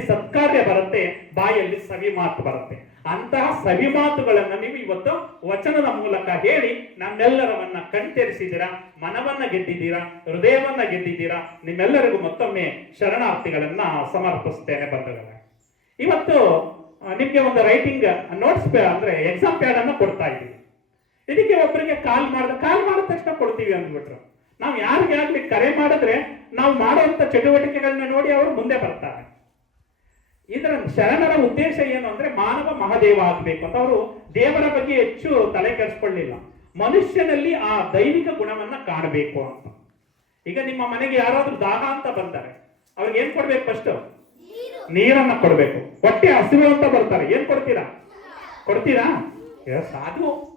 ಸತ್ಕಾರ್ಯ ಬರುತ್ತೆ, ಬಾಯಲ್ಲಿ ಸವಿ ಮಾತು ಬರುತ್ತೆ. ಅಂತಹ ಸವಿ ಮಾತುಗಳನ್ನ ನೀವು ಇವತ್ತು ವಚನದ ಮೂಲಕ ಹೇಳಿ ನಮ್ಮೆಲ್ಲರವನ್ನ ಕಣ್ತೆರೆಸಿದ್ದೀರಾ, ಮನವನ್ನ ಗೆದ್ದಿದ್ದೀರಾ, ಹೃದಯವನ್ನ ಗೆದ್ದಿದ್ದೀರಾ, ನಿಮ್ಮೆಲ್ಲರಿಗೂ ಮತ್ತೊಮ್ಮೆ ಶರಣಾರ್ಥಿಗಳನ್ನ ಸಮರ್ಪಿಸ್ತೇನೆ ಬಂಧುಗಳೇ. ಇವತ್ತು ನಿಮಗೆ ಒಂದು ರೈಟಿಂಗ್ ನೋಟ್ಸ್ ಅಂದ್ರೆ ಎಕ್ಸಾಮ್ ಪ್ಯಾಡ್ ಅನ್ನ ಕೊಡ್ತಾ ಇದ್ದೀವಿ. ಇದಕ್ಕೆ ಒಬ್ಬರಿಗೆ ಕಾಲ್ ಮಾಡಿದ ಕಾಲ್ ಮಾಡಿದ ತಕ್ಷಣ ಕೊಡ್ತೀವಿ ಅಂದ್ಬಿಟ್ರು. ನಾವು ಯಾರಿಗಾಗ್ಲಿ ಕರೆ ಮಾಡಿದ್ರೆ ನಾವು ಮಾಡುವಂತ ಚಟುವಟಿಕೆಗಳನ್ನ ನೋಡಿ ಅವರು ಮುಂದೆ ಬರ್ತಾರೆ. ಇದರ ಶರಣರ ಉದ್ದೇಶ ಏನು ಅಂದ್ರೆ ಮಾನವ ಮಹಾದೇವ ಆಗ್ಬೇಕು ಅಂತ. ಅವರು ದೇವರ ಬಗ್ಗೆ ಹೆಚ್ಚು ತಲೆ ಕೆಡಿಸ್ಕೊಳ್ಳಿಲ್ಲ. ಮನುಷ್ಯನಲ್ಲಿ ಆ ದೈವಿಕ ಗುಣವನ್ನ ಕಾಣಬೇಕು ಅಂತ. ಈಗ ನಿಮ್ಮ ಮನೆಗೆ ಯಾರಾದ್ರೂ ದಾಹ ಅಂತ ಬರ್ತಾರೆ ಅವ್ರಿಗೆ ಏನ್ ಕೊಡ್ಬೇಕು ಫಸ್ಟ್ ನೀರನ್ನ ಕೊಡ್ಬೇಕು. ಹೊಟ್ಟೆ ಹಸಿವು ಅಂತ ಬರ್ತಾರೆ. ಏನ್ ಕೊಡ್ತೀರಾ? ಕೊಡ್ತೀರಾ? ಸಾಧು. ಅದು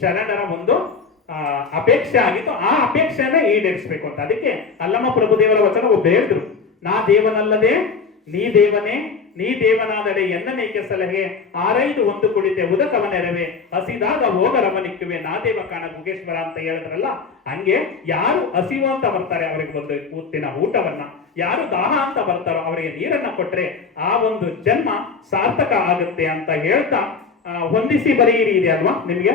ಶರಣರ ಒಂದು ಆ, ಅಪೇಕ್ಷೆ ಆಗಿತ್ತು. ಆ ಅಪೇಕ್ಷೆಯನ್ನ ಈಡೇರಿಸಬೇಕು ಅಂತ. ಅದಕ್ಕೆ ಅಲ್ಲಮ್ಮ ಪ್ರಭುದೇವರ ವಚನ ಒಬ್ಬ ಹೇಳಿದ್ರು. ನಾ ದೇವನಲ್ಲದೆ ನೀ ದೇವನೇ, ನೀ ದೇವನಾದಡೆ ಎನ್ನನೇಕೆ ಸಲಹೆ? ಆರೈದು ಒಂದು ಕುಳಿತೆ ಉದಕವ ನೆರವೆ, ಹಸಿದಾಗ ಹೋಗರವನಿಕ್ಕುವೆ ನಾ ದೇವ ಕಾಣ ಗುಗೇಶ್ವರ ಅಂತ ಹೇಳಿದ್ರಲ್ಲ, ಹಂಗೆ ಯಾರು ಹಸಿವು ಅಂತ ಬರ್ತಾರೆ ಅವರಿಗೆ ಒಂದು ಊತ್ತಿನ ಊಟವನ್ನ. ಯಾರು ದಾಹ ಅಂತ ಬರ್ತಾರೋ ಅವರಿಗೆ ನೀರನ್ನ ಕೊಟ್ರೆ ಆ ಒಂದು ಜನ್ಮ ಸಾರ್ಥಕ ಆಗುತ್ತೆ ಅಂತ ಹೇಳ್ತಾ ಹೊಂದಿಸಿ ಬರೆಯಿರಿ ಇದೆ ಅಲ್ವಾ ನಿಮ್ಗೆ?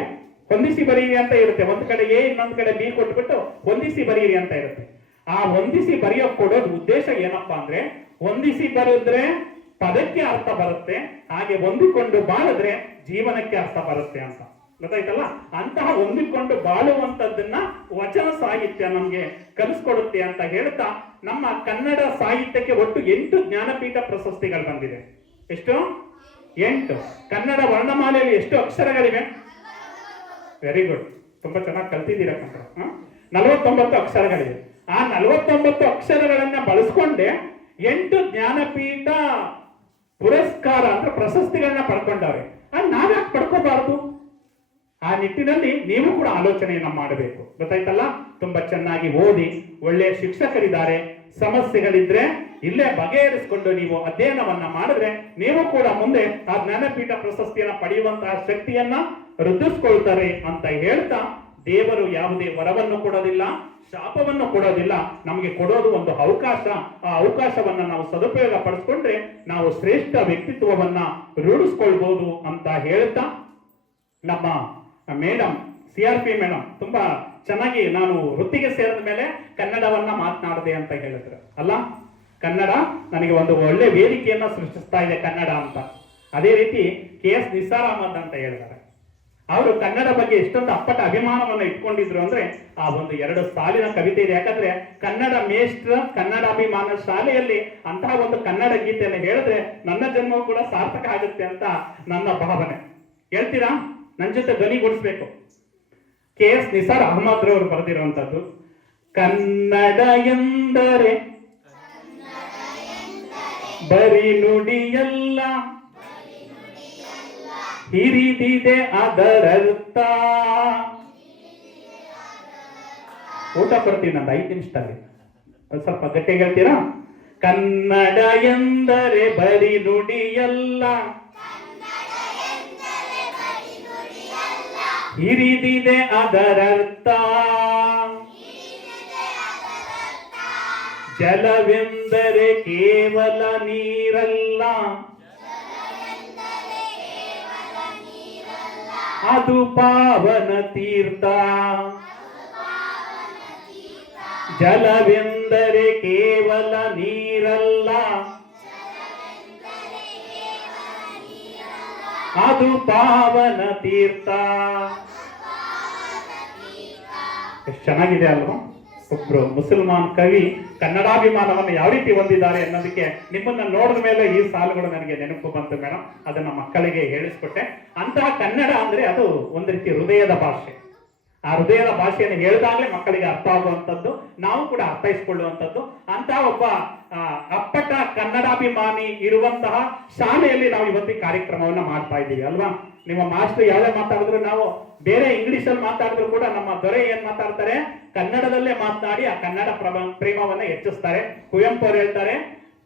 ಹೊಂದಿಸಿ ಬರೀರಿ ಅಂತ ಇರುತ್ತೆ. ಒಂದ್ ಕಡೆ ಎ, ಇನ್ನೊಂದ್ ಕಡೆ ಬಿ ಕೊಟ್ಬಿಟ್ಟು ಹೊಂದಿಸಿ ಬರೀರಿ ಅಂತ ಇರುತ್ತೆ. ಆ ಹೊಂದಿಸಿ ಬರೆಯೋಕ್ ಕೊಡೋದು ಉದ್ದೇಶ ಏನಪ್ಪಾ ಅಂದ್ರೆ ಹೊಂದಿಸಿ ಬರೆದ್ರೆ ಪದಕ್ಕೆ ಅರ್ಥ ಬರುತ್ತೆ, ಹಾಗೆ ಹೊಂದಿಕೊಂಡು ಬಾಳಿದ್ರೆ ಜೀವನಕ್ಕೆ ಅರ್ಥ ಬರುತ್ತೆ ಅಂತ. ಗೊತ್ತಾಯ್ತಲ್ಲ? ಅಂತಹ ಹೊಂದಿಕೊಂಡು ಬಾಳುವಂತದ್ದನ್ನ ವಚನ ಸಾಹಿತ್ಯ ನಮ್ಗೆ ಕಲಿಸ್ಕೊಡುತ್ತೆ ಅಂತ ಹೇಳ್ತಾ ನಮ್ಮ ಕನ್ನಡ ಸಾಹಿತ್ಯಕ್ಕೆ ಒಟ್ಟು ಎಂಟು ಜ್ಞಾನಪೀಠ ಪ್ರಶಸ್ತಿಗಳು ಬಂದಿದೆ. ಎಷ್ಟು? ಎಂಟು. ಕನ್ನಡ ವರ್ಣಮಾಲೆಯಲ್ಲಿ ಎಷ್ಟು ಅಕ್ಷರಗಳಿವೆ? ವೆರಿ ಗುಡ್ ತುಂಬಾ ಚೆನ್ನಾಗಿ ಕಲ್ತಿದ್ದೀರ ಕನ್ನಡ? ನಲವತ್ತೊಂಬತ್ತು ಅಕ್ಷರಗಳಿವೆ. ಆ ನಲವತ್ತೊಂಬತ್ತು ಅಕ್ಷರಗಳನ್ನ ಬಳಸ್ಕೊಂಡೆ ಎಂಟು ಜ್ಞಾನಪೀಠ ಪುರಸ್ಕಾರ ಅಂದ್ರೆ ಪ್ರಶಸ್ತಿಗಳನ್ನ ಪಡ್ಕೊಂಡವ್ರೆ. ಅದು ನಾವ್ಯಾಕೆ ಪಡ್ಕೋಬಾರದು? ಆ ನಿಟ್ಟಿನಲ್ಲಿ ನೀವು ಕೂಡ ಆಲೋಚನೆಯನ್ನ ಮಾಡಬೇಕು. ಗೊತ್ತಾಯ್ತಲ್ಲ? ತುಂಬಾ ಚೆನ್ನಾಗಿ ಓದಿ ಒಳ್ಳೆಯ ಶಿಕ್ಷಕರಿದ್ದಾರೆ. ಸಮಸ್ಯೆಗಳಿದ್ರೆ ಇಲ್ಲೇ ಬಗೆಹರಿಸಿಕೊಂಡು ನೀವು ಅಧ್ಯಯನವನ್ನ ಮಾಡಿದ್ರೆ ನೀವು ಕೂಡ ಮುಂದೆ ಆ ಜ್ಞಾನಪೀಠ ಪ್ರಶಸ್ತಿಯನ್ನ ಪಡೆಯುವಂತಹ ಶಕ್ತಿಯನ್ನ ವೃದ್ಧಿಸ್ಕೊಳ್ತಾರೆ ಅಂತ ಹೇಳ್ತಾ ದೇವರು ಯಾವುದೇ ವರವನ್ನು ಕೊಡೋದಿಲ್ಲ. ಶಾಪವನ್ನು ಕೊಡೋದಿಲ್ಲ, ನಮಗೆ ಕೊಡೋದು ಒಂದು ಅವಕಾಶ. ಆ ಅವಕಾಶವನ್ನ ನಾವು ಸದುಪಯೋಗ ಪಡಿಸ್ಕೊಂಡ್ರೆ ನಾವು ಶ್ರೇಷ್ಠ ವ್ಯಕ್ತಿತ್ವವನ್ನ ರೂಢಿಸ್ಕೊಳ್ಬಹುದು ಅಂತ ಹೇಳ್ತಾ ನಮ್ಮ madam C R P madam ತುಂಬಾ ಚೆನ್ನಾಗಿ ನಾನು ವೃತ್ತಿಗೆ ಸೇರಿದ ಮೇಲೆ ಕನ್ನಡವನ್ನ ಮಾತನಾಡಿದೆ ಅಂತ ಹೇಳಿದ್ರು. ಅಲ್ಲ? ಕನ್ನಡ ನನಗೆ ಒಂದು ಒಳ್ಳೆ ವೇದಿಕೆಯನ್ನ ಸೃಷ್ಟಿಸ್ತಾ ಇದೆ ಕನ್ನಡ ಅಂತ. ಅದೇ ರೀತಿ ಕೆ ಎಸ್ ನಿಸಾರ್ ಅಂತ ಹೇಳಿದ್ದಾರೆ. ಅವರು ಕನ್ನಡ ಬಗ್ಗೆ ಎಷ್ಟೊಂದು ಅಪ್ಪಟ ಅಭಿಮಾನವನ್ನು ಇಟ್ಕೊಂಡಿದ್ರು ಅಂದ್ರೆ ಆ ಒಂದು ಎರಡು ಸಾಲಿನ ಕವಿತೆ ಇದೆ. ಯಾಕಂದ್ರೆ ಕನ್ನಡ ಮೇಷ್ಟ್ರ ಕನ್ನಡ ಅಭಿಮಾನ ಶಾಲೆಯಲ್ಲಿ ಅಂತಹ ಒಂದು ಕನ್ನಡ ಗೀತೆಯನ್ನು ಹೇಳಿದ್ರೆ ನನ್ನ ಜನ್ಮವು ಕೂಡ ಸಾರ್ಥಕ ಆಗುತ್ತೆ ಅಂತ ನನ್ನ ಭಾವನೆ. ಹೇಳ್ತೀರಾ? ನನ್ನ ಜೊತೆ ಧ್ವನಿಗೂಡಿಸ್ಬೇಕು. ಕೆ. ಎಸ್. ನಿಸಾರ್ ಅಹಮದ್ ರವರು ಬರೆದಿರುವಂತದ್ದು ಕನ್ನಡ ಎಂದರೆ ಬರಿ ನುಡಿಯಲ್ಲ ಹಿರಿದಿದೆ ಅದರರ್ಥ. ಊಟ ಕೊಡ್ತೀನಿ ನಂದು ಐದು ನಿಮಿಷದಲ್ಲಿ. ಸ್ವಲ್ಪ ಗಟ್ಟಿ ಹೇಳ್ತೀರಾ? ಕನ್ನಡ ಎಂದರೆ ಬರಿ ನುಡಿಯಲ್ಲ. ಹಿರಿದಿದೆ ಅದರರ್ಥ. ಜಲವೆಂದರೆ ಕೇವಲ ನೀರಲ್ಲ. ಅದು ಪಾವನ ತೀರ್ಥ. ಜಲವೆಂದರೆ ಕೇವಲ ನೀರಲ್ಲ. ಅದು ಪಾವನ ತೀರ್ಥ. ಎಷ್ಟು ಚೆನ್ನಾಗಿದೆ ಅಲ್ವಾ? ಒಬ್ರು ಮುಸಲ್ಮಾನ್ ಕವಿ ಕನ್ನಡಾಭಿಮಾನವನ್ನು ಯಾವ ರೀತಿ ಹೊಂದಿದ್ದಾರೆ ಅನ್ನೋದಕ್ಕೆ ನಿಮ್ಮನ್ನ ನೋಡಿದ ಮೇಲೆ ಈ ಸಾಲುಗಳು ನನಗೆ ನೆನಪು ಬಂತು ಮೇಡಮ್ ಅದನ್ನ ಮಕ್ಕಳಿಗೆ ಹೇಳಿಸ್ಕೊಟ್ಟೆ. ಅಂತಹ ಕನ್ನಡ ಅಂದ್ರೆ ಅದು ಒಂದು ರೀತಿ ಹೃದಯದ ಭಾಷೆ. ಆ ಹೃದಯದ ಭಾಷೆಯನ್ನು ಹೇಳಿದಾಗಲೇ ಮಕ್ಕಳಿಗೆ ಅರ್ಥ ಆಗುವಂಥದ್ದು, ನಾವು ಕೂಡ ಅರ್ಥೈಸಿಕೊಳ್ಳುವಂಥದ್ದು. ಅಂತಹ ಒಬ್ಬ ಅಪ್ಪಟ ಕನ್ನಡಾಭಿಮಾನಿ ಇರುವಂತಹ ಶಾಲೆಯಲ್ಲಿ ನಾವು ಇವತ್ತು ಕಾರ್ಯಕ್ರಮವನ್ನ ಮಾಡ್ತಾ ಇದ್ದೀವಿ, ಅಲ್ವಾ? ನಿಮ್ಮ ಮಾಸ್ಟರ್ ಯಾವ್ದೇ ಮಾತಾಡಿದ್ರು? ನಾವು ಬೇರೆ ಇಂಗ್ಲಿಷ್ ಅಲ್ಲಿ ಮಾತಾಡಿದ್ರು ಕೂಡ ನಮ್ಮ ದೊರೆ ಏನ್ ಮಾತಾಡ್ತಾರೆ? ಕನ್ನಡದಲ್ಲೇ ಮಾತನಾಡಿ ಆ ಕನ್ನಡ ಪ್ರೇಮವನ್ನ ಹೆಚ್ಚಿಸ್ತಾರೆ. ಕುವೆಂಪು ಅವರು ಹೇಳ್ತಾರೆ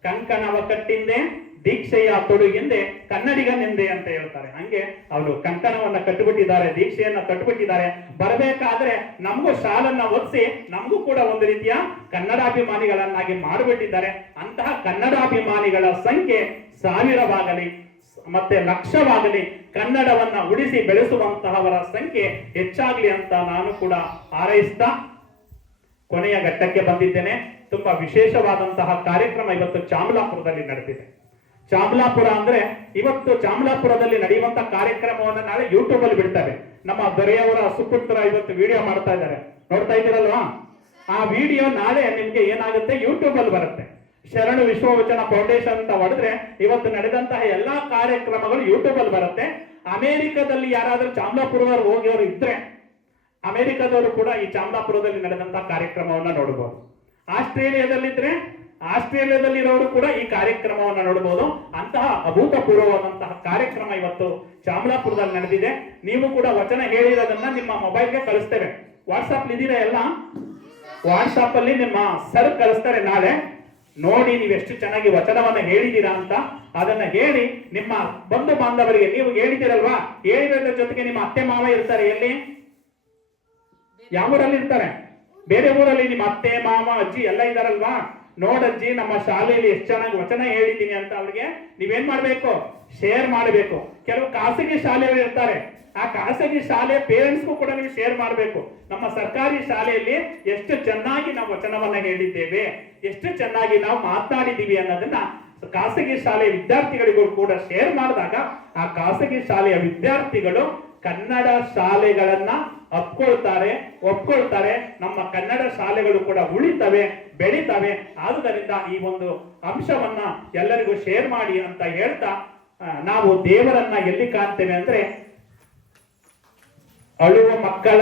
ಕಂಕಣವ ಕಟ್ಟಿಂದೆ ದೀಕ್ಷೆಯ ತೊಡುಗಿಂದೆ, ಕನ್ನಡಿಗನೆಂದೆ ಅಂತ ಹೇಳ್ತಾರೆ. ಹಂಗೆ ಅವರು ಕಂಕಣವನ್ನ ಕಟ್ಟಿಬಿಟ್ಟಿದ್ದಾರೆ, ದೀಕ್ಷೆಯನ್ನ ಕಟ್ಟಿಬಿಟ್ಟಿದ್ದಾರೆ. ಬರಬೇಕಾದ್ರೆ ನಮಗೂ ಶಾಲನ್ನ ಒದಿಸಿ ನಮಗೂ ಕೂಡ ಒಂದು ರೀತಿಯ ಕನ್ನಡಾಭಿಮಾನಿಗಳನ್ನಾಗಿ ಮಾಡಿಬಿಟ್ಟಿದ್ದಾರೆ. ಅಂತಹ ಕನ್ನಡಾಭಿಮಾನಿಗಳ ಸಂಖ್ಯೆ ಸಾವಿರವಾಗಲಿ, ಮತ್ತೆ ಲಕ್ಷವಾಗಲಿ, ಕನ್ನಡವನ್ನ ಉಳಿಸಿ ಬೆಳೆಸುವಂತಹವರ ಸಂಖ್ಯೆ ಹೆಚ್ಚಾಗ್ಲಿ ಅಂತ ನಾನು ಕೂಡ ಹಾರೈಸ್ತಾ ಕೊನೆಯ ಘಟ್ಟಕ್ಕೆ ಬಂದಿದ್ದೇನೆ. ತುಂಬಾ ವಿಶೇಷವಾದಂತಹ ಕಾರ್ಯಕ್ರಮ ಇವತ್ತು ಚಾಮಲಾಪುರದಲ್ಲಿ ನಡೆದಿದೆ. ಚಾಮಲಾಪುರ ಅಂದ್ರೆ ಇವತ್ತು ಚಾಮಲಾಪುರದಲ್ಲಿ ನಡೆಯುವಂತ ಕಾರ್ಯಕ್ರಮವನ್ನ ನಾಳೆ ಯೂಟ್ಯೂಬ್ ಅಲ್ಲಿ ಬಿಡ್ತೇವೆ. ನಮ್ಮ ದೊರೆಯವರ ಸುಪುತ್ರ ಇವತ್ತು ವಿಡಿಯೋ ಮಾಡ್ತಾ ಇದ್ದಾರೆ. ನೋಡ್ತಾ ಇದ್ದೀರಲ್ವಾ? ಆ ವಿಡಿಯೋ ನಾಳೆ ನಿಮ್ಗೆ ಏನಾಗುತ್ತೆ? ಯೂಟ್ಯೂಬ್ ಅಲ್ಲಿ ಬರುತ್ತೆ. ಶರಣು ವಿಶ್ವವಚನ ಫೌಂಡೇಶನ್ ಅಂತ ಹೊಡೆದ್ರೆ ಇವತ್ತು ನಡೆದಂತಹ ಎಲ್ಲಾ ಕಾರ್ಯಕ್ರಮಗಳು ಯೂಟ್ಯೂಬ್ ಅಲ್ಲಿ ಬರುತ್ತೆ. ಅಮೆರಿಕದಲ್ಲಿ ಯಾರಾದ್ರೂ ಚಾಮಲಾಪುರದವ್ರು ಹೋಗಿಯವರು ಇದ್ರೆ ಅಮೆರಿಕದವರು ಕೂಡ ಈ ಚಾಮಲಾಪುರದಲ್ಲಿ ನಡೆದಂತಹ ಕಾರ್ಯಕ್ರಮವನ್ನ ನೋಡಬಹುದು ಆಸ್ಟ್ರೇಲಿಯಾದಲ್ಲಿದ್ರೆ ಆಸ್ಟ್ರೇಲಿಯಾದಲ್ಲಿರೋರು ಕೂಡ ಈ ಕಾರ್ಯಕ್ರಮವನ್ನ ನೋಡಬಹುದು ಅಂತಹ ಅಭೂತಪೂರ್ವವಾದಂತಹ ಕಾರ್ಯಕ್ರಮ ಇವತ್ತು ಚಾಮಲಾಪುರದಲ್ಲಿ ನಡೆದಿದೆ. ನೀವು ಕೂಡ ವಚನ ಹೇಳಿರೋದನ್ನ ನಿಮ್ಮ ಮೊಬೈಲ್ಗೆ ಕಳಿಸ್ತೇವೆ. ವಾಟ್ಸಾಪ್ ಇದೀರಾ ಎಲ್ಲ? ವಾಟ್ಸಾಪ್ ಅಲ್ಲಿ ನಿಮ್ಮ ಸರ್ ಕಳಿಸ್ತಾರೆ ನಾಳೆ. ನೋಡಿ ನೀವು ಎಷ್ಟು ಚೆನ್ನಾಗಿ ವಚನವನ್ನ ಹೇಳಿದೀರಾ ಅಂತ. ಅದನ್ನ ಹೇಳಿ ನಿಮ್ಮ ಬಂಧು ಬಾಂಧವರಿಗೆ ನೀವು ಹೇಳಿದಿರಲ್ವಾ ಹೇಳಿರೋದ್ರ ಜೊತೆಗೆ ನಿಮ್ಮ ಅತ್ತೆ ಮಾವ ಇರ್ತಾರೆ ಎಲ್ಲಿ? ಯಾವ ಊರಲ್ಲಿ ಇರ್ತಾರೆ? ಬೇರೆ ಊರಲ್ಲಿ ನಿಮ್ಮ ಅತ್ತೆ ಮಾಮ ಅಜ್ಜಿ ಎಲ್ಲ ಇದಾರಲ್ವಾ? ನೋಡಜ್ಜಿ ನಮ್ಮ ಶಾಲೆಯಲ್ಲಿ ಎಷ್ಟು ಚೆನ್ನಾಗಿ ವಚನ ಹೇಳಿದ್ದೀನಿ ಅಂತ ಅವ್ರಿಗೆ ನೀವೇನ್ ಮಾಡ್ಬೇಕು? ಶೇರ್ ಮಾಡಬೇಕು. ಕೆಲವು ಖಾಸಗಿ ಶಾಲೆಗಳು ಇರ್ತಾರೆ. ಆ ಖಾಸಗಿ ಶಾಲೆ ಪೇರೆಂಟ್ಸ್ಗೂ ಕೂಡ ನೀವು ಶೇರ್ ಮಾಡಬೇಕು. ನಮ್ಮ ಸರ್ಕಾರಿ ಶಾಲೆಯಲ್ಲಿ ಎಷ್ಟು ಚೆನ್ನಾಗಿ ನಾವು ವಚನವನ್ನ ಹೇಳಿದ್ದೇವೆ, ಎಷ್ಟು ಚೆನ್ನಾಗಿ ನಾವು ಮಾತನಾಡಿದ್ದೀವಿ ಅನ್ನೋದನ್ನ ಖಾಸಗಿ ಶಾಲೆಯ ವಿದ್ಯಾರ್ಥಿಗಳಿಗೂ ಕೂಡ ಶೇರ್ ಮಾಡಿದಾಗ ಆ ಖಾಸಗಿ ಶಾಲೆಯ ವಿದ್ಯಾರ್ಥಿಗಳು ಕನ್ನಡ ಶಾಲೆಗಳನ್ನ ಅಪ್ಕೊಳ್ತಾರೆ ಒಪ್ಕೊಳ್ತಾರೆ. ನಮ್ಮ ಕನ್ನಡ ಶಾಲೆಗಳು ಕೂಡ ಉಳಿತವೆ, ಬೆಳಿತವೆ. ಆದುದರಿಂದ ಈ ಒಂದು ಅಂಶವನ್ನ ಎಲ್ಲರಿಗೂ ಶೇರ್ ಮಾಡಿ ಅಂತ ಹೇಳ್ತಾ ನಾವು ದೇವರನ್ನ ಎಲ್ಲಿ ಕಾಣ್ತೇವೆ ಅಂದ್ರೆ, ಅಳುವ ಮಕ್ಕಳ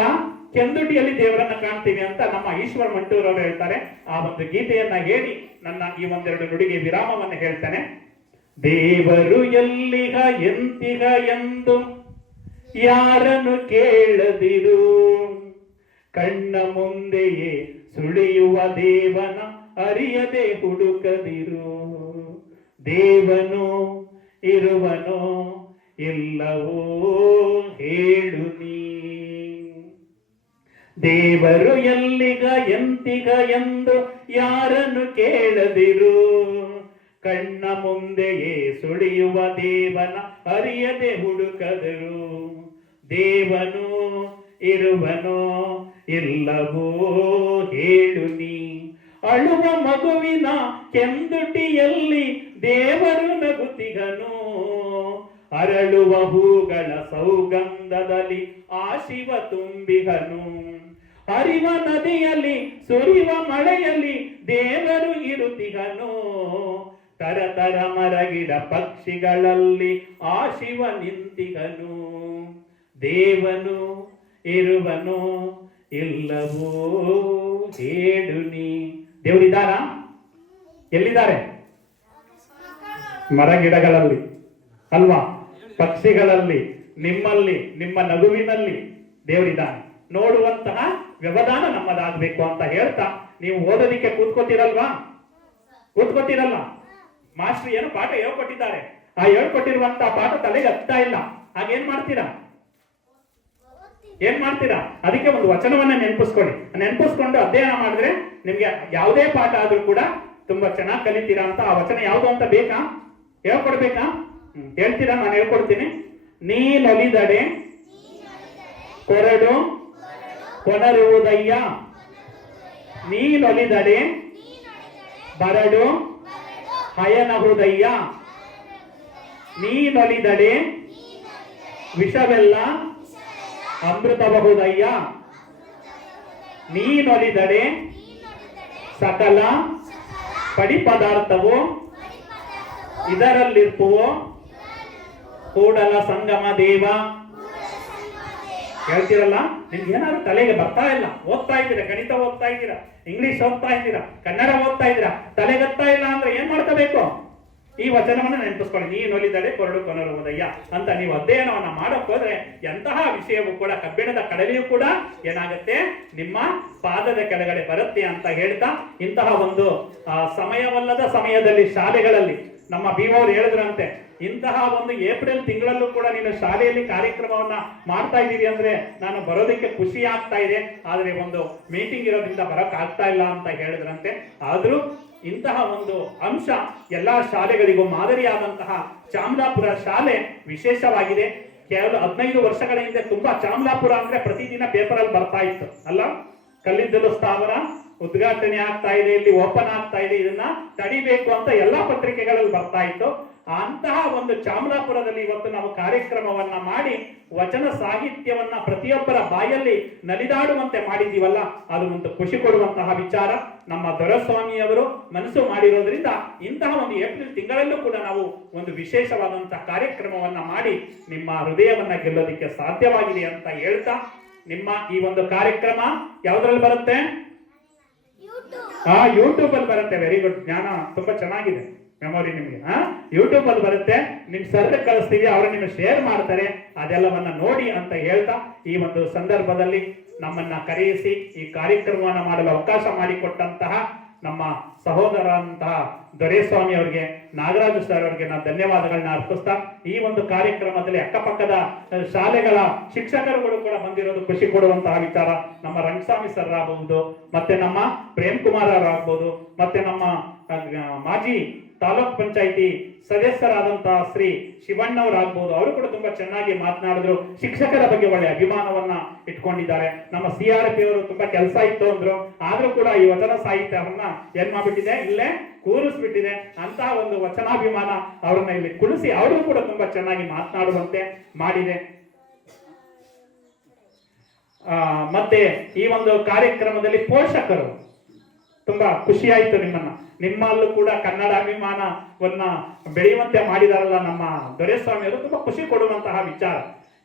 ಕೆಂದುಟಿಯಲ್ಲಿ ದೇವರನ್ನ ಕಾಣ್ತೀವಿ ಅಂತ ನಮ್ಮ ಈಶ್ವರ ಮಂಟೂರ್ ಅವರು ಹೇಳ್ತಾರೆ. ಆ ಒಂದು ಗೀತೆಯನ್ನ ಹೇಳಿ ನನ್ನ ಈ ಒಂದೆರಡು ನುಡಿಗೆ ವಿರಾಮವನ್ನು ಹೇಳ್ತೇನೆ. ದೇವರು ಎಲ್ಲಿಗ ಎಂತಿಗ ಎಂದು ಯಾರನ್ನು ಕೇಳದಿರು? ಕಣ್ಣ ಮುಂದೆಯೇ ಸುಳಿಯುವ ದೇವನ ಅರಿಯದೆ ಹುಡುಕದಿರು. ದೇವನು, ಇರುವನೋ ಇಲ್ಲವೋ ಹೇಳು ನೀ. ದೇವರು ಎಲ್ಲಿಗ ಎಂತಿಗ ಎಂದು ಯಾರನ್ನು ಕೇಳದಿರು? ಕಣ್ಣ ಮುಂದೆಯೇ ಸುಳಿಯುವ ದೇವನ ಅರಿಯದೆ ಹುಡುಕದರು. ದೇವನು, ಇರುವನೋ ಇಲ್ಲವೋ ಹೇಳು ನೀ. ಅಳುವ ಮಗುವಿನ ಕೆಂದುಟಿಯಲ್ಲಿ ದೇವರು ನಗುತಿಗನು ಅರಳುವ ಹೂಗಳ ಸೌಗಂಧದಲ್ಲಿ ಆಶಿವ ಶಿವ ತುಂಬಿಗನು ಹರಿವ ನದಿಯಲ್ಲಿ, ಸುರಿವ ಮಳೆಯಲ್ಲಿ ದೇವರು ಇರುತಿಗನು ತರತರ ಮರಗಿಡ ಪಕ್ಷಿಗಳಲ್ಲಿ ಆಶಿವ ಶಿವ ನಿಂತಿಗನು ದೇವನು ಇರುವನು ಇಲ್ಲವೋ? ಹೇಳು ನೀ. ದೇವರಿದ್ದಾರಾ ಎಲ್ಲಿದ್ದಾರೆ? ಮರಗಿಡಗಳಲ್ಲಿ, ಅಲ್ವಾ? ಪಕ್ಷಿಗಳಲ್ಲಿ, ನಿಮ್ಮಲ್ಲಿ, ನಿಮ್ಮ ನಗುವಿನಲ್ಲಿ ದೇವರಿದ್ದಾನೆ ನೋಡುವಂತಹ ವ್ಯವಧಾನ ನಮ್ಮದಾಗಬೇಕು ಅಂತ ಹೇಳ್ತಾ ನೀವು ಓದೋದಿಕ್ಕೆ ಕೂತ್ಕೋತಿರಲ್ವಾ? ಕೂತ್ಕೋತಿರಲ್ಲ? ಮಾಸ್ಟರ್ ಏನು ಪಾಠ ಹೇಳ್ಕೊಟ್ಟಿದ್ದಾರೆ. ಆ ಹೇಳ್ಕೊಟ್ಟಿರುವಂತಹ ಪಾಠ ತಲೆಗೆ ಹತ್ತಾ ಇಲ್ಲ. ಹಾಗೇನ್ ಮಾಡ್ತೀರಾ? ಏನ್ ಮಾಡ್ತೀರಾ? ಅದಕ್ಕೆ ಒಂದು ವಚನವನ್ನ ನೆನಪಿಸ್ಕೊಳ್ಳಿ. ನೆನಪಿಸ್ಕೊಂಡು ಅಧ್ಯಯನ ಮಾಡಿದ್ರೆ ನಿಮ್ಗೆ ಯಾವುದೇ ಪಾಠ ಆದ್ರೂ ಕೂಡ ತುಂಬಾ ಚೆನ್ನಾಗಿ ಕಲಿತೀರಾ ಅಂತ ಆ ವಚನ ಯಾವುದು ಅಂತ ಬೇಕಾ? ಹೇಳ್ಕೊಡ್ಬೇಕಾ? ಹೇಳ್ತೀರಾ? ನಾನು ಹೇಳ್ಕೊಡ್ತೀನಿ. ನೀನೊಲಿದಡೆ ಕೊರಡು ಕೊನರುವುದಯ್ಯ ನೀನೊಲಿದಡೆ ಬರಡು ಹಯನಹುದಯ್ಯ. ನೀನೊಲಿದಡೆ ವಿಷವೆಲ್ಲ ಅಮೃತಬಹುದಯ್ಯ. ನೀನೊಲಿದಡೆ ಸಕಲ ಪಡಿ ಪದಾರ್ಥವು ಇದರಲ್ಲಿರ್ತುವೋ ಕೂಡಲ ಸಂಗಮ ದೇವ. ಹೇಳ್ತೀರಲ್ಲ? ನಿಮ್ಗೆ ಏನಾದ್ರು ತಲೆಗೆ ಬರ್ತಾ ಇಲ್ಲ? ಓದ್ತಾ ಇದ್ದೀರಾ? ಗಣಿತ ಓದ್ತಾ ಇದ್ದೀರಾ? ಇಂಗ್ಲಿಷ್ ಓದ್ತಾ ಇದ್ದೀರಾ? ಕನ್ನಡ ಓದ್ತಾ ಇದ್ದೀರಾ? ತಲೆಗತ್ತಾ ಇಲ್ಲ ಅಂದ್ರೆ ಏನ್ ಮಾಡ್ಕೋಬೇಕು? ಈ ವಚನವನ್ನು ನೆನಪಿಸ್ಕೊಳ್ಳಿ. ನೀನು ಒಲಿದರೆ ಕೊರಡು ಕೊನರುವುದಯ್ಯ ಅಂತ ನೀವು ಅಧ್ಯಯನವನ್ನ ಹೋದ್ರೆ ಎಂತಹ ವಿಷಯವೂ ಕೂಡ ಕಬ್ಬಿಣದ ಕಡಲೆಯೂ ಕೂಡ ಏನಾಗುತ್ತೆ? ನಿಮ್ಮ ಪಾದದ ಕೆಳಗಡೆ ಬರುತ್ತೆ ಅಂತ ಹೇಳ್ತಾ ಇಂತಹ ಒಂದು ಆ, ಸಮಯವಲ್ಲದ ಸಮಯದಲ್ಲಿ ಶಾಲೆಗಳಲ್ಲಿ ನಮ್ಮ ಭೀಮವರು ಹೇಳಿದ್ರಂತೆ ಇಂತಹ ಒಂದು ಏಪ್ರಿಲ್ ತಿಂಗಳಲ್ಲೂ ಕೂಡ ನೀನು ಶಾಲೆಯಲ್ಲಿ ಕಾರ್ಯಕ್ರಮವನ್ನ ಮಾಡ್ತಾ ಇದ್ದೀರಿ ಅಂದ್ರೆ ನಾನು ಬರೋದಕ್ಕೆ ಖುಷಿ ಆಗ್ತಾ ಇದೆ. ಆದ್ರೆ ಒಂದು ಮೀಟಿಂಗ್ ಇರೋದ್ರಿಂದ ಬರೋಕ್ಕಾಗ್ತಾ ಇಲ್ಲ ಅಂತ ಹೇಳಿದ್ರಂತೆ. ಆದ್ರೂ ಇಂತಹ ಒಂದು ಅಂಶ ಎಲ್ಲಾ ಶಾಲೆಗಳಿಗೂ ಮಾದರಿಯಾದಂತಹ ಚಾಮಲಾಪುರ ಶಾಲೆ ವಿಶೇಷವಾಗಿದೆ. ಕೇವಲ ಹದಿನೈದು ವರ್ಷಗಳ ಹಿಂದೆ ತುಂಬಾ ಚಾಮಲಾಪುರ ಅಂದ್ರೆ ಪ್ರತಿದಿನ ಪೇಪರ್ ಅಲ್ಲಿ ಬರ್ತಾ ಇತ್ತು, ಅಲ್ಲ? ಕಲ್ಲಿದ್ದಲು ಸ್ಥಾವರ ಉದ್ಘಾಟನೆ ಆಗ್ತಾ ಇದೆ, ಇಲ್ಲಿ ಓಪನ್ ಆಗ್ತಾ ಇದೆ. ಇದನ್ನ ತಡಿಬೇಕು ಅಂತ ಎಲ್ಲಾ ಪತ್ರಿಕೆಗಳಲ್ಲಿ ಬರ್ತಾ ಇತ್ತು. ಅಂತಹ ಒಂದು ಚಾಮರಾಪುರದಲ್ಲಿ ಇವತ್ತು ನಾವು ಕಾರ್ಯಕ್ರಮವನ್ನ ಮಾಡಿ, ವಚನ ಸಾಹಿತ್ಯವನ್ನ ಪ್ರತಿಯೊಬ್ಬರ ಬಾಯಲ್ಲಿ ನಲಿದಾಡುವಂತೆ ಮಾಡಿದೀವಲ್ಲ, ಅದು ಒಂದು ಖುಷಿ ಕೊಡುವಂತಹ ವಿಚಾರ. ನಮ್ಮ ದೊರೆಸ್ವಾಮಿಯವರು ಮನಸ್ಸು ಮಾಡಿರೋದ್ರಿಂದ ಇಂತಹ ಒಂದು ಏಪ್ರಿಲ್ ತಿಂಗಳಲ್ಲೂ ಕೂಡ ನಾವು ಒಂದು ವಿಶೇಷವಾದಂತಹ ಕಾರ್ಯಕ್ರಮವನ್ನ ಮಾಡಿ, ನಿಮ್ಮ ಹೃದಯವನ್ನ ಗೆಲ್ಲೋದಿಕ್ಕೆ ಸಾಧ್ಯವಾಗಿದೆ ಅಂತ ಹೇಳ್ತಾ, ನಿಮ್ಮ ಈ ಒಂದು ಕಾರ್ಯಕ್ರಮ ಯಾವ್ದ್ರಲ್ಲಿ ಬರುತ್ತೆ? ಹಾ ಯೂಟ್ಯೂಬ್ ಅಲ್ಲಿ ಬರುತ್ತೆ ವೆರಿ ಗುಡ್ ಜ್ಞಾನ, ತುಂಬಾ ಚೆನ್ನಾಗಿದೆ ಮೆಮೊರಿ ನಿಮ್ಗೆ ಹಾ ಯೂಟ್ಯೂಬ್ ಅಲ್ಲಿ ಬರುತ್ತೆ, ನಿಮ್ ಸರ್ ಕಳಿಸ್ತೀವಿ, ಅವರು ನಿಮ್ಗೆ ಶೇರ್ ಮಾಡ್ತಾರೆ, ಅದೆಲ್ಲವನ್ನ ನೋಡಿ ಅಂತ ಹೇಳ್ತಾ ಈ ಒಂದು ಸಂದರ್ಭದಲ್ಲಿ ನಮ್ಮನ್ನ ಕರೆಯಿಸಿ ಈ ಕಾರ್ಯಕ್ರಮವನ್ನ ಮಾಡಲು ಅವಕಾಶ ಮಾಡಿಕೊಟ್ಟಂತಹ ನಮ್ಮ ಸಹೋದರ ಅಂತಹ ದೊರೆಸ್ವಾಮಿ ಅವರಿಗೆ, ನಾಗರಾಜು ಸರ್ ಅವರಿಗೆ ನಾನು ಧನ್ಯವಾದಗಳನ್ನ ಅರ್ಪಿಸ್ತಾ, ಈ ಒಂದು ಕಾರ್ಯಕ್ರಮದಲ್ಲಿ ಅಕ್ಕಪಕ್ಕದ ಶಾಲೆಗಳ ಶಿಕ್ಷಕರುಗಳು ಕೂಡ ಬಂದಿರೋದು ಖುಷಿ ಕೊಡುವಂತಹ ವಿಚಾರ. ನಮ್ಮ ರಂಗಸ್ವಾಮಿ ಸರ್ ಆಗಬಹುದು, ಮತ್ತೆ ನಮ್ಮ ಪ್ರೇಮ್ ಕುಮಾರ್ ಅವರಾಗಬಹುದು ಮತ್ತೆ ನಮ್ಮ ಮಾಜಿ ತಾಲೂಕ್ ಪಂಚಾಯಿತಿ ಸದಸ್ಯರಾದಂತಹ ಶ್ರೀ ಶಿವಣ್ಣವರಾಗ್ಬೋದು. ಅವರು ಕೂಡ ತುಂಬಾ ಚೆನ್ನಾಗಿ ಮಾತನಾಡಿದ್ರು. ಶಿಕ್ಷಕರ ಬಗ್ಗೆ ಒಳ್ಳೆ ಅಭಿಮಾನವನ್ನ ಇಟ್ಕೊಂಡಿದ್ದಾರೆ. ನಮ್ಮ ಸಿ ಆರ್ ಪಿ ಅವರು ತುಂಬಾ ಕೆಲಸ ಇತ್ತು ಅಂದ್ರು. ಆದ್ರೂ ಕೂಡ ಈ ವಚನ ಸಾಹಿತ್ಯವನ್ನ ಏನ್ ಮಾಡ್ಬಿಟ್ಟಿದೆ? ಇಲ್ಲೇ ಕೂರಿಸ್ಬಿಟ್ಟಿದೆ. ಅಂತಹ ಒಂದು ವಚನಾಭಿಮಾನ ಅವ್ರನ್ನ ಇಲ್ಲಿ ಕುಳಿಸಿ ಅವರು ಕೂಡ ತುಂಬಾ ಚೆನ್ನಾಗಿ ಮಾತನಾಡುವಂತೆ ಮಾಡಿದೆ. ಮತ್ತೆ ಈ ಒಂದು ಕಾರ್ಯಕ್ರಮದಲ್ಲಿ ಪೋಷಕರು. ತುಂಬಾ ಖುಷಿ ಆಯ್ತು ನಿಮ್ಮನ್ನ. ನಿಮ್ಮಲ್ಲೂ ಕೂಡ ಕನ್ನಡ ಅಭಿಮಾನವನ್ನ ಬೆಳೆಯುವಂತೆ ಮಾಡಿದಾರಲ್ಲ ನಮ್ಮ ದೊರೆಸ್ವಾಮಿಯವರು ತುಂಬಾ ಖುಷಿ ಕೊಡುವಂತಹ ವಿಚಾರ.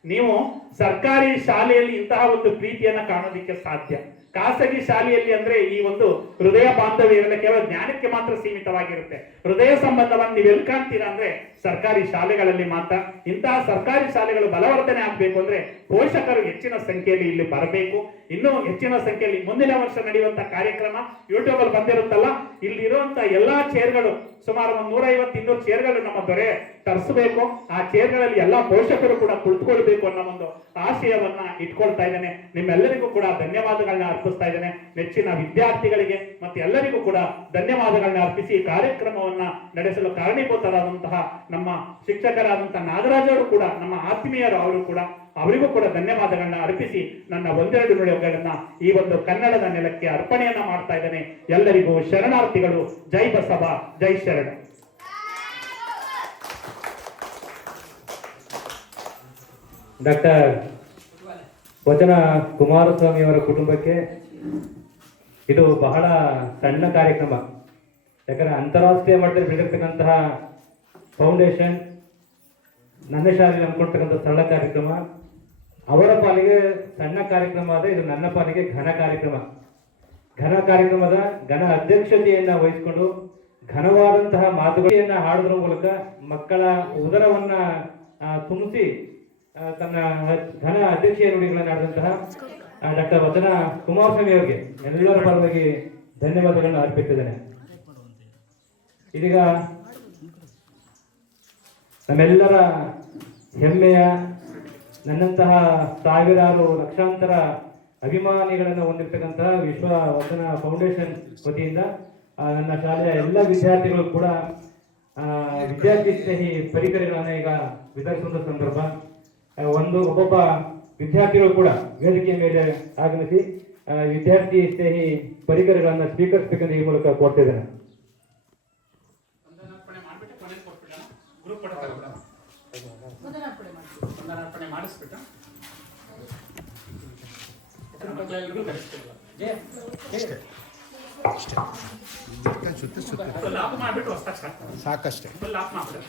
ನೀವು ಸರ್ಕಾರಿ ಶಾಲೆಯಲ್ಲಿ ಇಂತಹ ಒಂದು ಪ್ರೀತಿಯನ್ನ ಕಾಣೋದಿಕ್ಕೆ ಸಾಧ್ಯ. ಖಾಸಗಿ ಶಾಲೆಯಲ್ಲಿ ಅಂದ್ರೆ ಈ ಒಂದು ಹೃದಯ ಬಾಂಧವ್ಯ ಇರಲ್ಲ ಕೇವಲ ಜ್ಞಾನಕ್ಕೆ ಮಾತ್ರ ಸೀಮಿತವಾಗಿರುತ್ತೆ. ಹೃದಯ ಸಂಬಂಧವನ್ನು ನೀವು ಎಲ್ಲಿ ಕಾಣ್ತೀರಾ ಅಂದ್ರೆ ಸರ್ಕಾರಿ ಶಾಲೆಗಳಲ್ಲಿ ಮಾತ್ರ ಇಂತಹ ಸರ್ಕಾರಿ ಶಾಲೆಗಳು ಬಲವರ್ಧನೆ ಆಗ್ಬೇಕು ಅಂದ್ರೆ ಪೋಷಕರು ಹೆಚ್ಚಿನ ಸಂಖ್ಯೆಯಲ್ಲಿ ಇಲ್ಲಿ ಬರಬೇಕು. ಇನ್ನೂ ಹೆಚ್ಚಿನ ಸಂಖ್ಯೆಯಲ್ಲಿ ಮುಂದಿನ ವರ್ಷ ನಡೆಯುವಂತ ಕಾರ್ಯಕ್ರಮ ಯೂಟ್ಯೂಬ್ ಅಲ್ಲಿ ಬಂದಿರುತ್ತಲ್ಲ ಇಲ್ಲಿ ಎಲ್ಲಾ ಎಲ್ಲಾ ಚೇರ್ಗಳು ಸುಮಾರು ಒಂದು ನೂರ ಐವತ್ತು ಇನ್ನೂರು ಚೇರ್ಗಳು ನಮ್ಮ ದೊರೆ ತರಿಸಬೇಕು. ಆ ಚೇರ್ಗಳಲ್ಲಿ ಎಲ್ಲಾ ಪೋಷಕರು ಕೂಡ ಕುಳಿತುಕೊಳ್ಬೇಕು ಅನ್ನೋ ಒಂದು ಆಶಯವನ್ನ ಇಟ್ಕೊಳ್ತಾ ಇದ್ದೇನೆ. ನಿಮ್ಮೆಲ್ಲರಿಗೂ ಕೂಡ ಧನ್ಯವಾದಗಳನ್ನ ಅರ್ಪಿಸ್ತಾ ಇದ್ದೇನೆ. ನೆಚ್ಚಿನ ವಿದ್ಯಾರ್ಥಿಗಳಿಗೆ ಮತ್ತೆ ಎಲ್ಲರಿಗೂ ಕೂಡ ಧನ್ಯವಾದಗಳನ್ನ ಅರ್ಪಿಸಿ ಕಾರ್ಯಕ್ರಮವನ್ನ ನಡೆಸಲು ಕಾರಣೀಭೂತರಾದಂತಹ ನಮ್ಮ ಶಿಕ್ಷಕರಾದಂಥ ನಾಗರಾಜ್ ಅವರು ಕೂಡ, ನಮ್ಮ ಆತ್ಮೀಯರು ಅವರು ಕೂಡ ಅವರಿಗೂ ಕೂಡ ಧನ್ಯವಾದಗಳನ್ನ ಅರ್ಪಿಸಿ ನನ್ನ ಒಂದೆರಡು ನುಡಿಗಳನ್ನ ಈ ಒಂದು ಕನ್ನಡದ ನೆಲಕ್ಕೆ ಅರ್ಪಣೆಯನ್ನ ಮಾಡ್ತಾ ಇದ್ದೇನೆ. ಎಲ್ಲರಿಗೂ ಶರಣಾರ್ಥಿಗಳು, ಜೈ ಬಸವ, ಜೈ ಶರಣ. ಡಾಕ್ಟರ್ ವಚನ ಕುಮಾರಸ್ವಾಮಿ ಅವರ ಕುಟುಂಬಕ್ಕೆ ಇದು ಬಹಳ ಸಣ್ಣ ಕಾರ್ಯಕ್ರಮ. ಯಾಕಂದ್ರೆ ಅಂತಾರಾಷ್ಟ್ರೀಯ ಮಟ್ಟದಲ್ಲಿ ಬೆಳೆದಿರ್ತಕ್ಕಂತಹ ಫೌಂಡೇಶನ್ ನನ್ನ ಶಾಲೆಯಲ್ಲಿ ಹಮ್ಮಿಕೊಳ್ತಕ್ಕಂಥ ಸರಳ ಕಾರ್ಯಕ್ರಮ. ಅವರ ಪಾಲಿಗೆ ಸಣ್ಣ ಕಾರ್ಯಕ್ರಮ ಆದರೆ ಇದು ನನ್ನ ಪಾಲಿಗೆ ಘನ ಕಾರ್ಯಕ್ರಮ. ಘನ ಕಾರ್ಯಕ್ರಮದ ಘನ ಅಧ್ಯಕ್ಷತೆಯನ್ನು ವಹಿಸಿಕೊಂಡು ಘನವಾದಂತಹ ಮಾತುಕತೆಯನ್ನು ಹಾಡೋದ್ರ ಮೂಲಕ ಮಕ್ಕಳ ಉದರವನ್ನ ತುಂಬಿಸಿ ತನ್ನ ಘನ ಅಧ್ಯಕ್ಷೀಯ ನುಡಿಗಳನ್ನು ಆಡಿದಂತಹ ಡಾಕ್ಟರ್ ವಚನ ಕುಮಾರಸ್ವಾಮಿ ಅವರಿಗೆ ಎಲ್ಲರ ಪರವಾಗಿ ಧನ್ಯವಾದಗಳನ್ನು ಅರ್ಪಿಸಿದ್ದೇನೆ. ಇದೀಗ ನಮ್ಮೆಲ್ಲರ ಹೆಮ್ಮೆಯ, ನನ್ನಂತಹ ಸಾವಿರಾರು ಲಕ್ಷಾಂತರ ಅಭಿಮಾನಿಗಳನ್ನು ಹೊಂದಿರತಕ್ಕಂತಹ ವಿಶ್ವ ವಚನ ಫೌಂಡೇಶನ್ ವತಿಯಿಂದ ನನ್ನ ಶಾಲೆಯ ಎಲ್ಲ ವಿದ್ಯಾರ್ಥಿಗಳು ಕೂಡ ವಿದ್ಯಾರ್ಥಿ ಸ್ನೇಹಿ ಪರಿಕರಗಳನ್ನು ಈಗ ವಿತರಿಸುವಂತ ಸಂದರ್ಭ. ಒಂದು ಒಬ್ಬೊಬ್ಬ ವಿದ್ಯಾರ್ಥಿಗಳು ಕೂಡ ವೇದಿಕೆಯ ಮೇಲೆ ಆಗಮಿಸಿ ವಿದ್ಯಾರ್ಥಿ ಸ್ನೇಹಿ ಪರಿಕರಗಳನ್ನು ಸ್ವೀಕರಿಸಬೇಕಂತ ಈ ಮೂಲಕ ಕೋರ್ತಿದ್ದೇನೆ ಸುತ್ತ ಸುತ್ತ ಲಾಕ್ ಮಾಡ್ಬಿಟ್ಟು ಹೊಸ್ತಾಗ್ ಸ್ಟಾರ್ಟ್ ಸಾಕಷ್ಟೇ ಲಾಕ್ ಮಾಡ್ಬಿಟ್ಟು